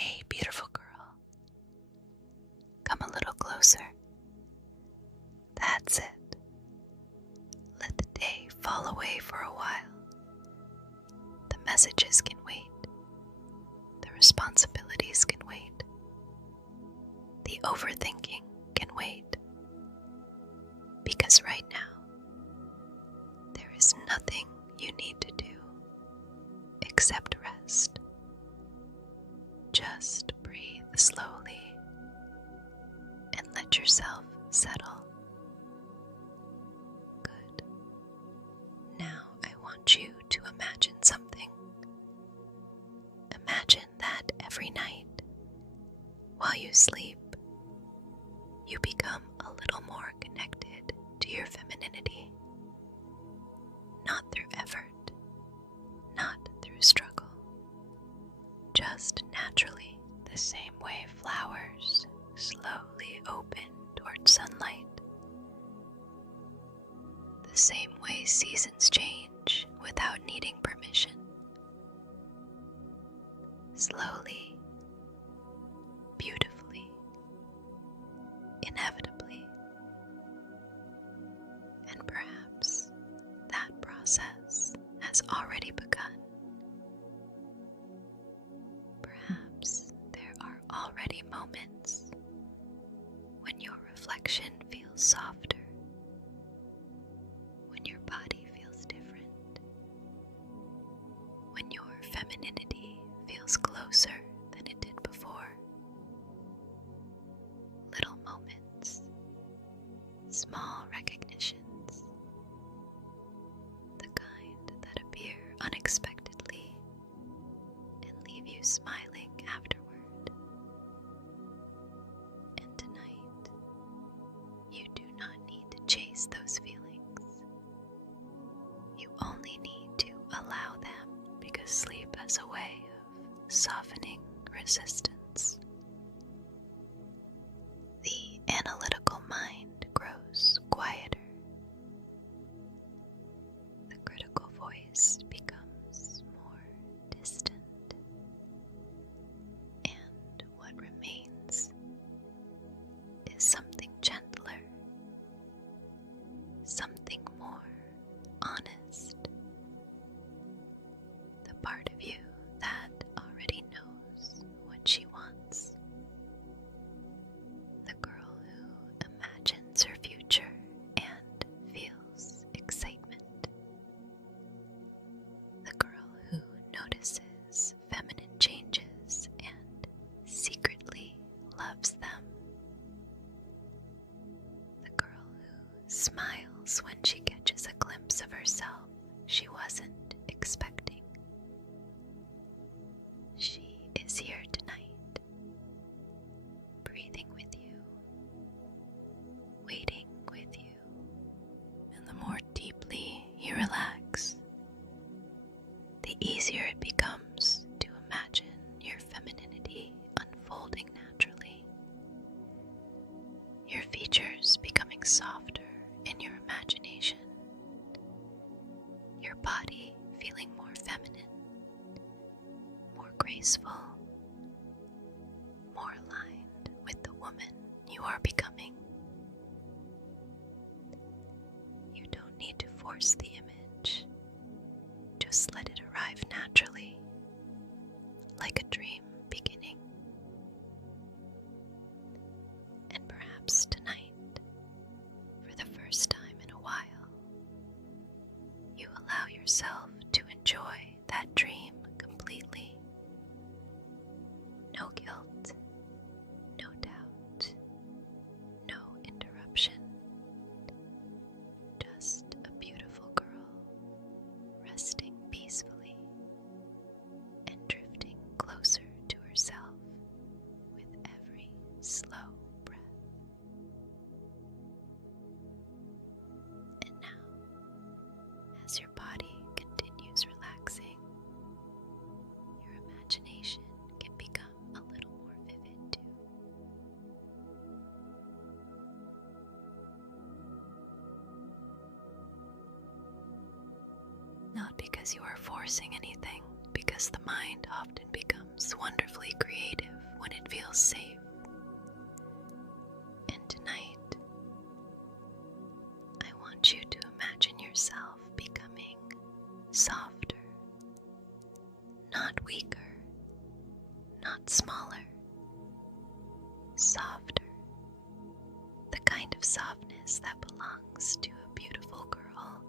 Hey, beautiful girl. Come a little closer. That's it. Let the day fall away for a while. The messages can wait. The responsibilities can wait. The overthinking can wait. Because right now, there is nothing you need to do except rest. Just breathe slowly and let yourself settle. Good. Now I want you to imagine something. Imagine that every night, while you sleep, you become a little more connected to your femininity. Not through effort, not through struggle. Just naturally, the same way flowers slowly open toward sunlight. The same way seasons change without needing permission. Slowly, beautifully, inevitably. And perhaps that process has already begun. Perhaps there are already moments when your reflection feels softer, when your body feels different, when your femininity feels closer than it did before. Little moments, small recognitions, the kind that appear unexpectedly and leave you smiling afterward. And tonight, you do not need to chase those feelings. You only need to allow them because sleep has a way of softening resistance. The analytical mind grows quieter. The critical voice becomes more distant. And what remains is something gentler, something more honest. The part of you that already knows what she wants. The girl who imagines her future and feels excitement. The girl who notices feminine changes and secretly loves them. The girl who smiles when she catches a glimpse of herself she wasn't expecting. She is here tonight, breathing with you, waiting with you. And the more deeply you relax, the easier it becomes to imagine your femininity unfolding naturally. Your features becoming softer in your imagination. Your body feeling more feminine, more graceful, more aligned with the woman you are becoming. You don't need to force the image. Just let it arrive naturally, like a dream beginning. And perhaps tonight, for the first time in a while, you allow yourself to enjoy that dream completely. No guilt, no doubt, no interruption. Just a beautiful girl, resting peacefully and drifting closer to herself with every slow breath. And now, as your body continues relaxing, your imagination can become a little more vivid too. Not because you are forcing anything, because the mind often becomes wonderfully creative get smaller, softer, the kind of softness that belongs to a beautiful girl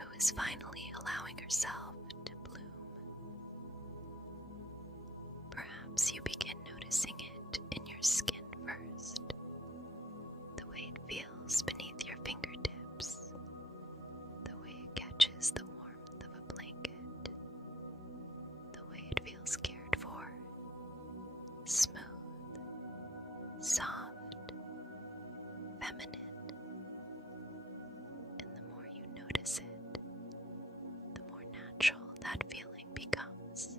who is finally allowing herself to bloom. Perhaps you begin noticing it in your skin first, the way it feels beneath your fingertips, the way it catches the warmth of a blanket, the way it feels cared for, smooth, soft, feminine. And the more you notice it, the more natural that feeling becomes,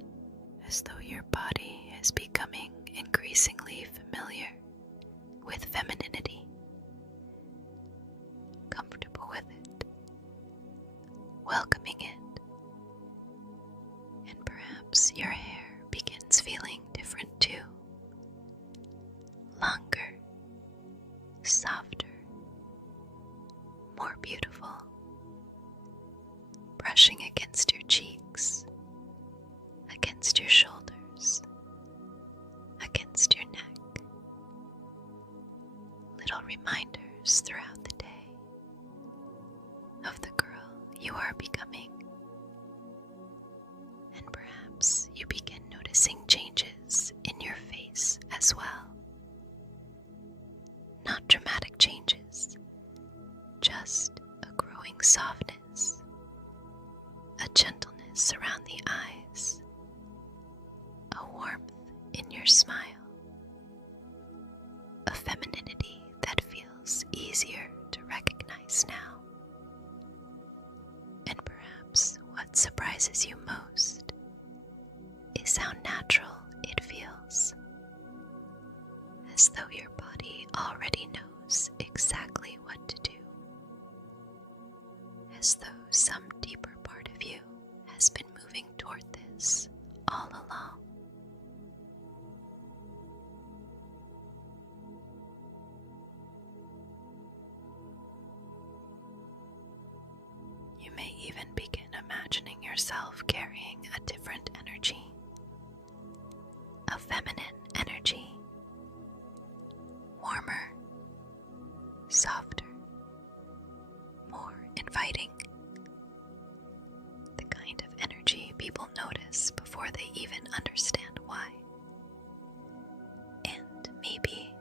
as though your body is becoming increasingly familiar with femininity, comfortable with it, welcoming it, and perhaps your hair begins feeling different too, longer, softer, more beautiful, brushing against your cheeks, against your shoulders, against your neck. Little reminders throughout the day of the girl you are becoming. And perhaps you begin noticing changes in your face as well. Not dramatic changes, just a growing softness, a gentleness around the eyes, a warmth in your smile, a femininity that feels easier to recognize now. And perhaps what surprises you most is how natural it feels, as though your body already knows exactly what to do, as though some deeper part of you has been moving toward this all along. You may even begin imagining yourself carrying a different energy, a feminine energy, warmer, softer, more inviting, the kind of energy people notice before they even understand why. And maybe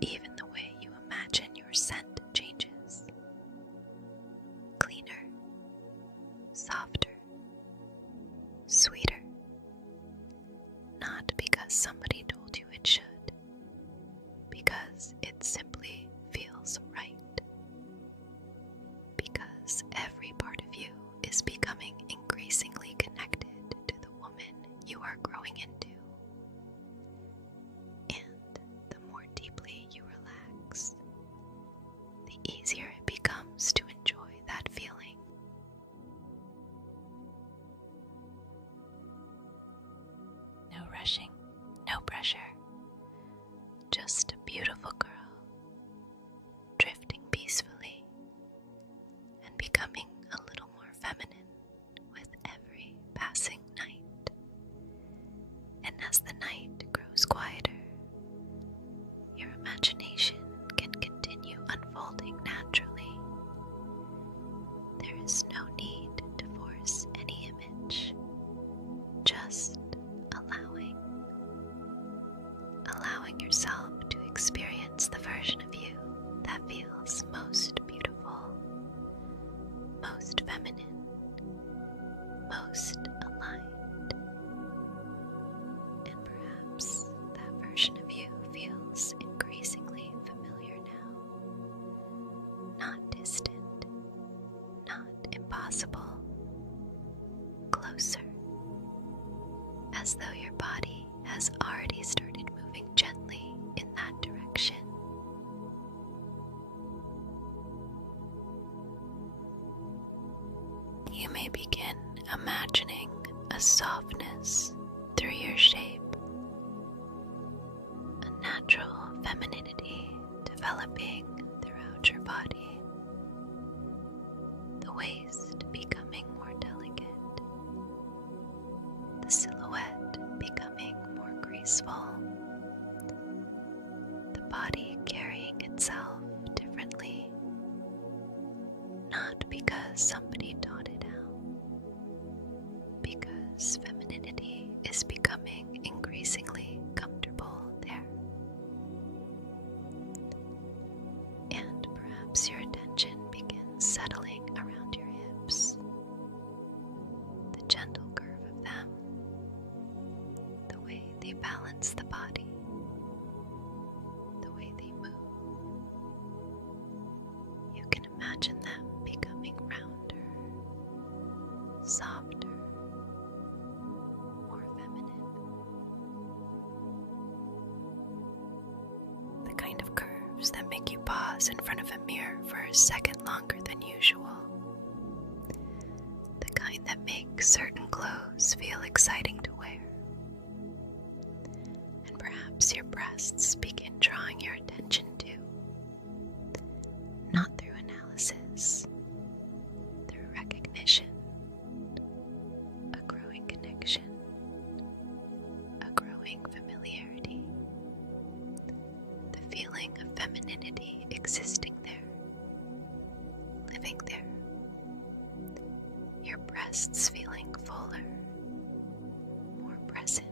even the way you imagine your scent changes. Cleaner, softer, sweeter. Not because somebody told you it should, because it simply feels right. Because every part of you is becoming increasingly connected to the woman you are growing into. And the more deeply you relax, the easier it becomes to enjoy that feeling. No rushing, no pressure, just a beautiful girl, drifting peacefully and becoming a little more feminine with every passing night. And as the night grows quieter, your imagination can continue unfolding naturally. There is no need to force any image, just allowing yourself to experience the version of you that feels most beautiful, most feminine, most aligned. And perhaps that version of you feels increasingly familiar now. Not distant, not impossible, closer, as though your body has already started moving gently in that direction. You may begin imagining a softness through your shape, a natural femininity developing throughout your body, the waist becoming more delicate, the silhouette becoming more graceful. The body carrying itself differently, not because somebody taught it how, because femininity is becoming increasingly comfortable there. And perhaps your attention begins settling around your hips, the gentle curve of them, the way they balance the body, the way they move. You can imagine them becoming rounder, softer, more feminine. The kind of curves that make you pause in front of a mirror for a second longer than usual. The kind that make certain clothes feel exciting to wear. And perhaps your breasts begin drawing your attention too, not through analysis, through recognition, a growing connection, a growing familiarity, the feeling of femininity existing there, living there, your breasts feeling fuller, more present,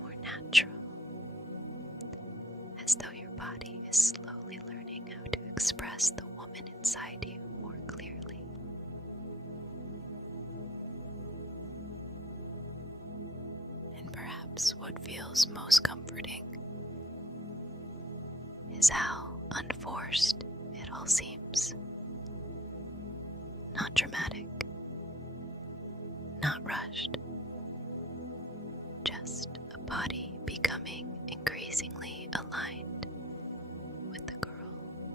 more natural, as though your body is slowly learning how to express the woman inside you more clearly. And perhaps what feels most comforting is how unforced it all seems. Not dramatic, not rushed, just a body becoming increasingly aligned with the girl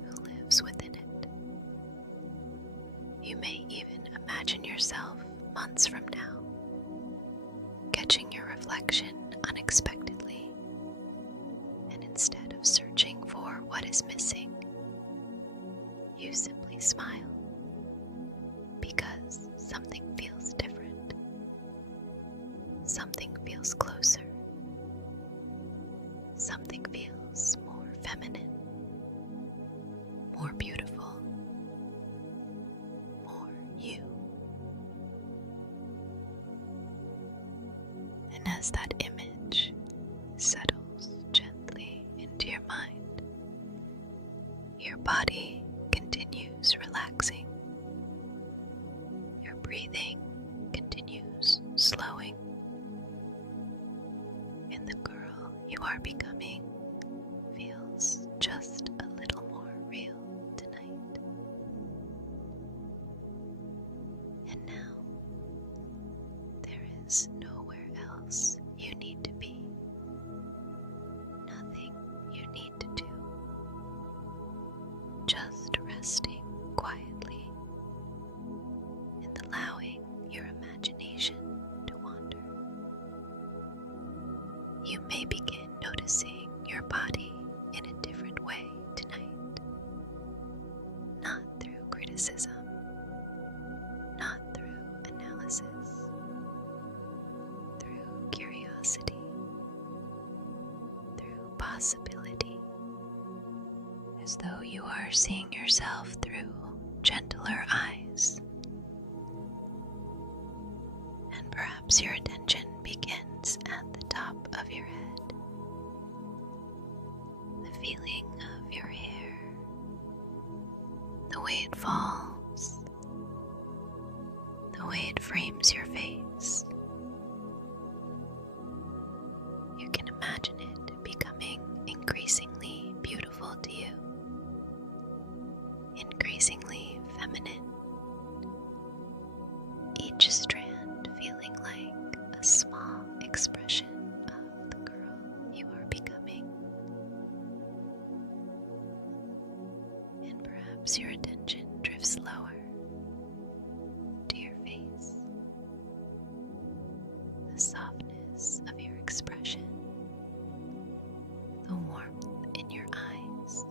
who lives within it. You may even imagine yourself months from now, catching your reflection unexpectedly, and instead of searching for what is missing, you simply smile because something feels different, something feels closer, something feels more feminine, more beautiful, more you. And as that image settles gently into your mind, your body continues relaxing. Your breathing continues slowing. And the girl you are becoming feels just a little more real tonight. And now, there is nowhere else you need to be. Nothing you need to do. Just resting quietly and allowing your imagination to wander. You may begin noticing your body in a different way tonight. Not through criticism, not through analysis, through curiosity, through possibility, as though you are seeing yourself through gentler eyes. And perhaps your attention begins at the top of your head. The feeling of your hair, the way it falls, the way it frames your face. You can imagine it becoming increasingly beautiful to you, increasingly feminine, each strand feeling like a small expression of the girl you are becoming. And perhaps your attention drifts lower to your face, the softness of your expression, the warmth in your eyes,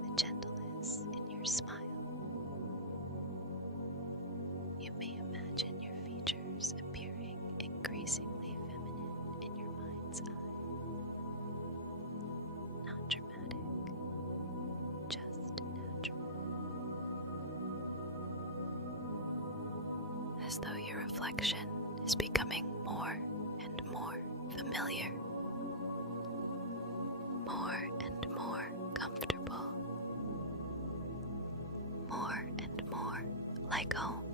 the gentleness in your smile. You may imagine your features appearing increasingly feminine. reflection is becoming more and more familiar, more and more comfortable, more and more like home.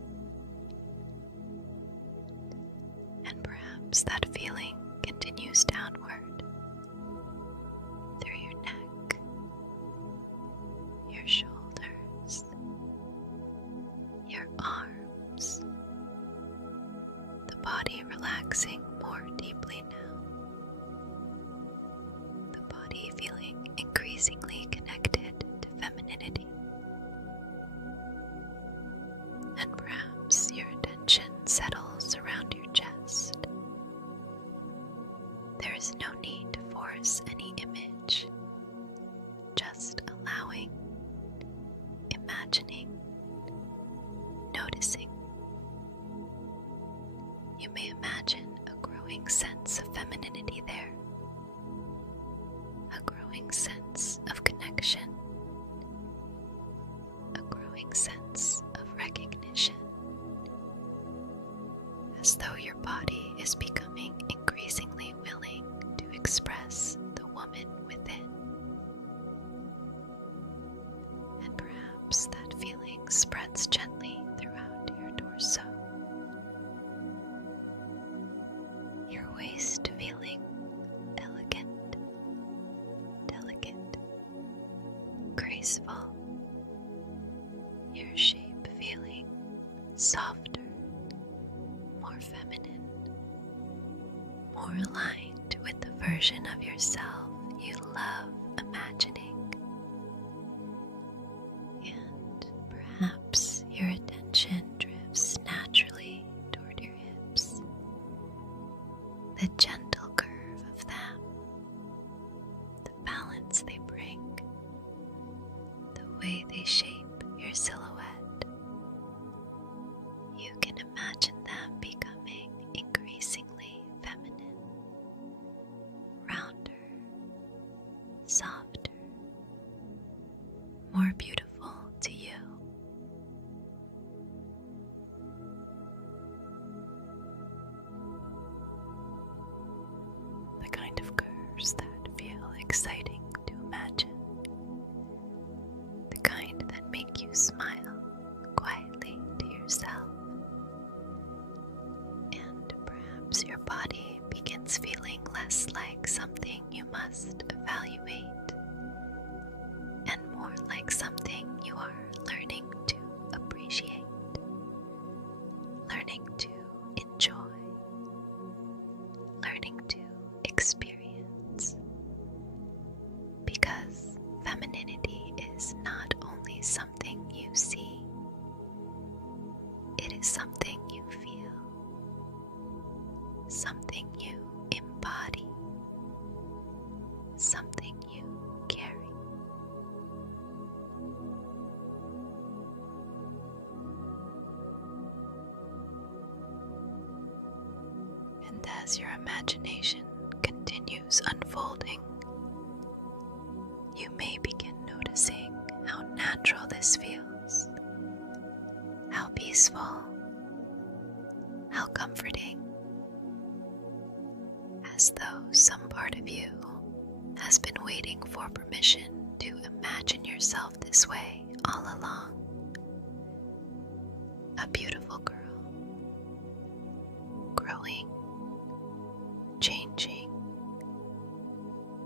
And perhaps that feeling continues downward through your neck, your shoulders, your arms, the body relaxing more deeply now, the body feeling increasingly connected to femininity. And perhaps your attention settles around your chest. There is no need to force any image, just allowing, imagining, noticing. You may imagine a growing sense of femininity there, a growing sense of connection, a growing sense of recognition, as though your body is becoming increasingly willing to express the woman within. And perhaps that feeling spreads gently throughout your torso, your waist feeling elegant, delicate, graceful, your shape feeling softer, more feminine, more aligned with the version of yourself you love imagining. And perhaps your attention drifts naturally toward your hips, the gentle curve of them, the balance they bring, the way they shape your silhouette. You can imagine them becoming increasingly feminine, rounder, softer, more beautiful to you. The kind of curves that feel exciting to imagine, the kind that make you smile quietly to yourself. And perhaps your body begins feeling less like something you must evaluate and more like something you are learning to appreciate, learning to enjoy, learning to experience. Because femininity is not only something you see, it is something you feel, something you embody, something you carry. And as your imagination continues unfolding, you may begin noticing how natural this feels, how peaceful, how comforting, as though some part of you has been waiting for permission to imagine yourself this way all along. A beautiful girl, growing, changing,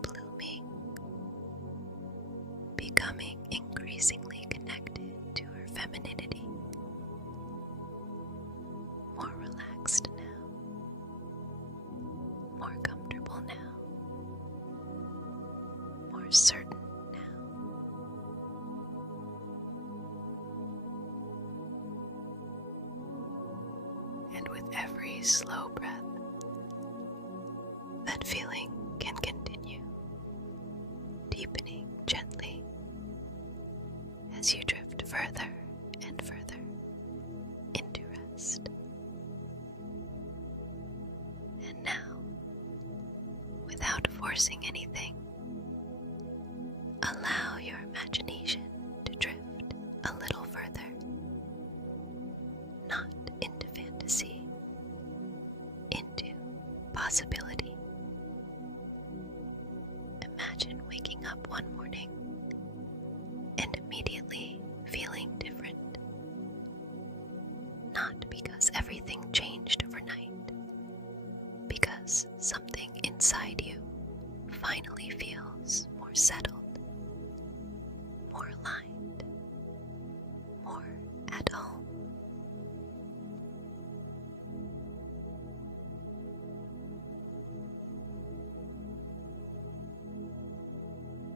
blooming, becoming increasingly connected to her femininity, more relaxed now, more comfortable now, more certain now. And with every slow breath, that feeling can continue, deepening gently as you drift further and further into rest. And now, without forcing anything, allow your imagination to drift a little further, not into fantasy, possibility. Imagine waking up one morning and immediately feeling different. Not because everything changed overnight, because something inside you finally feels more settled, more aligned, more at home.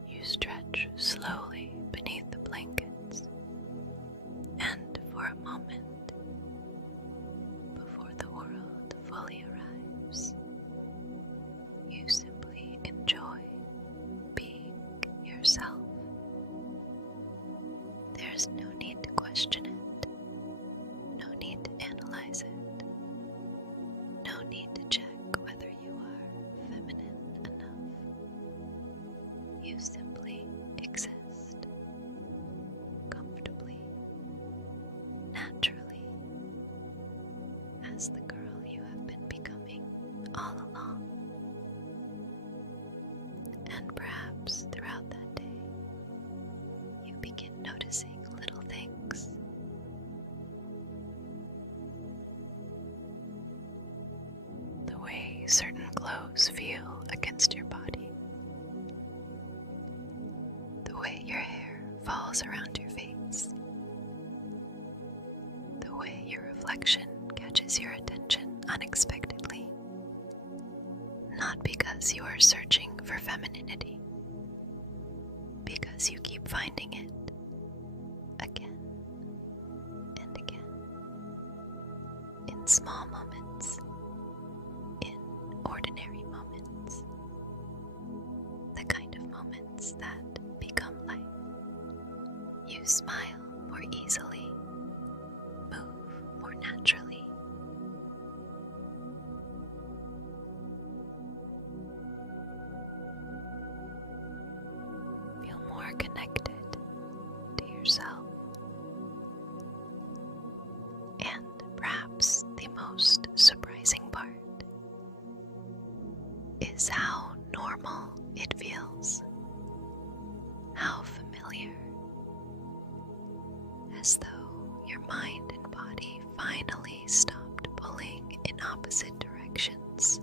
You stretch slowly beneath the blankets, and for a moment, before the world fully arrives, you simply enjoy being yourself. There's no need to question it, no need to analyze it, no need to check whether you are feminine enough. You simply exist, comfortably, naturally, as the girl you have been becoming all along. And perhaps throughout that day, you begin noticing little things. The way certain clothes feel against your body. The way your hair falls around your face. The way your reflection catches your attention unexpectedly. Not because you are searching for femininity, because you keep finding it again and again, in small moments, in ordinary moments, the kind of moments that become life. You smile more easily, move more naturally. Feel more connected to yourself. And perhaps the most surprising part is how normal it feels, how familiar, as though your mind and body finally stopped pulling in opposite directions,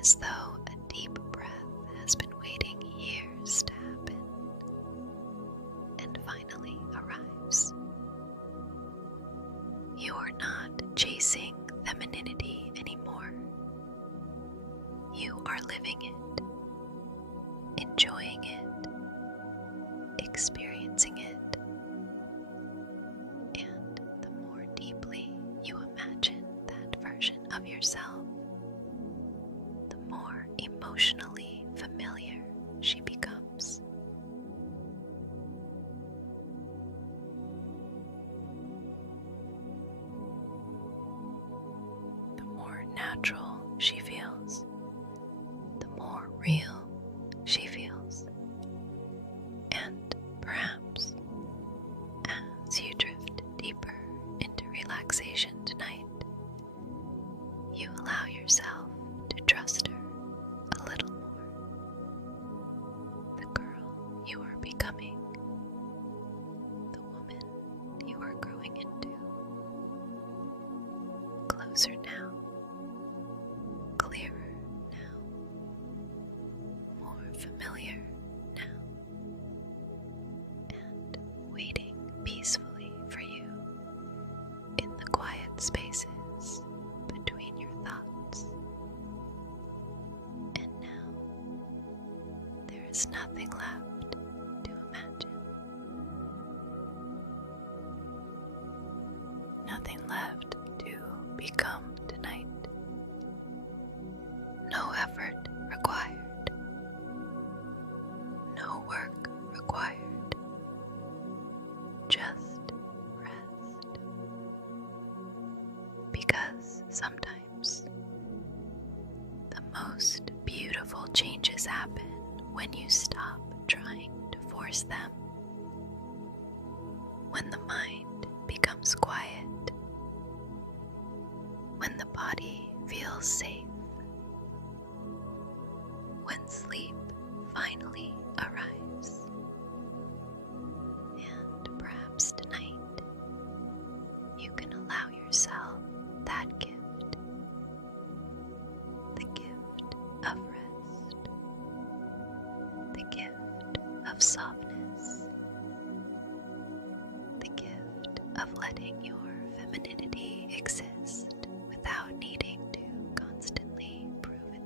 as though a deep breath has been waiting years to happen and finally arrives. You are not chasing femininity anymore. You are living it, enjoying it, experiencing it, and the more deeply you imagine that version of yourself, the more emotionally familiar she becomes. The more natural she feels, the more real she feels. And perhaps as you drift deeper into relaxation tonight, you allow yourself to trust her a little more. The girl you are becoming, the woman you are growing into. Closer now, clearer now, more familiar now, and waiting peacefully for you in the quiet spaces between your thoughts. And now, there is nothing left to imagine. Nothing left to become tonight. No effort required. No work required. Just rest. Because sometimes the most beautiful changes happen when you stop trying to force them. When the mind becomes quiet. When the body feels safe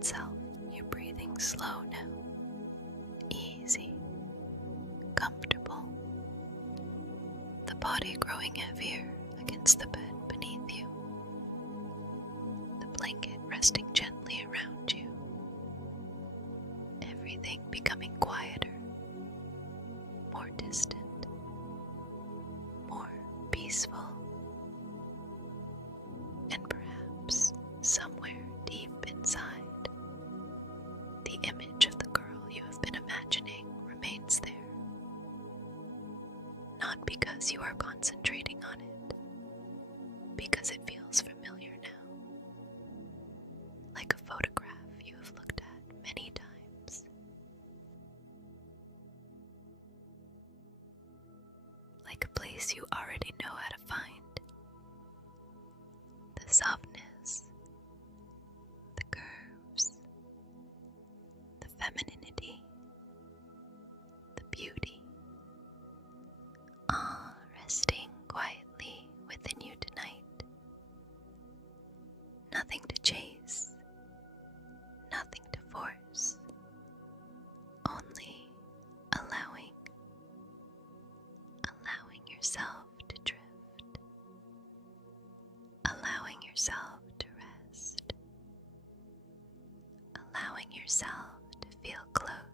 itself. You're breathing slow now, easy, comfortable. The body growing heavier against the bed beneath you. The blanket resting gently around you. Everything becoming quieter, more distant, more peaceful. And perhaps somewhere deep inside, the image of the girl you have been imagining remains there. Not because you are concentrating on it, because it feels familiar now, like a photograph you have looked at many times. Like a place you already know how to find. The softness, the curves, the femininity, the beauty, all resting quietly within you tonight. Nothing to chase, nothing to force, only allowing yourself to drift, allowing yourself to rest, allowing yourself to feel close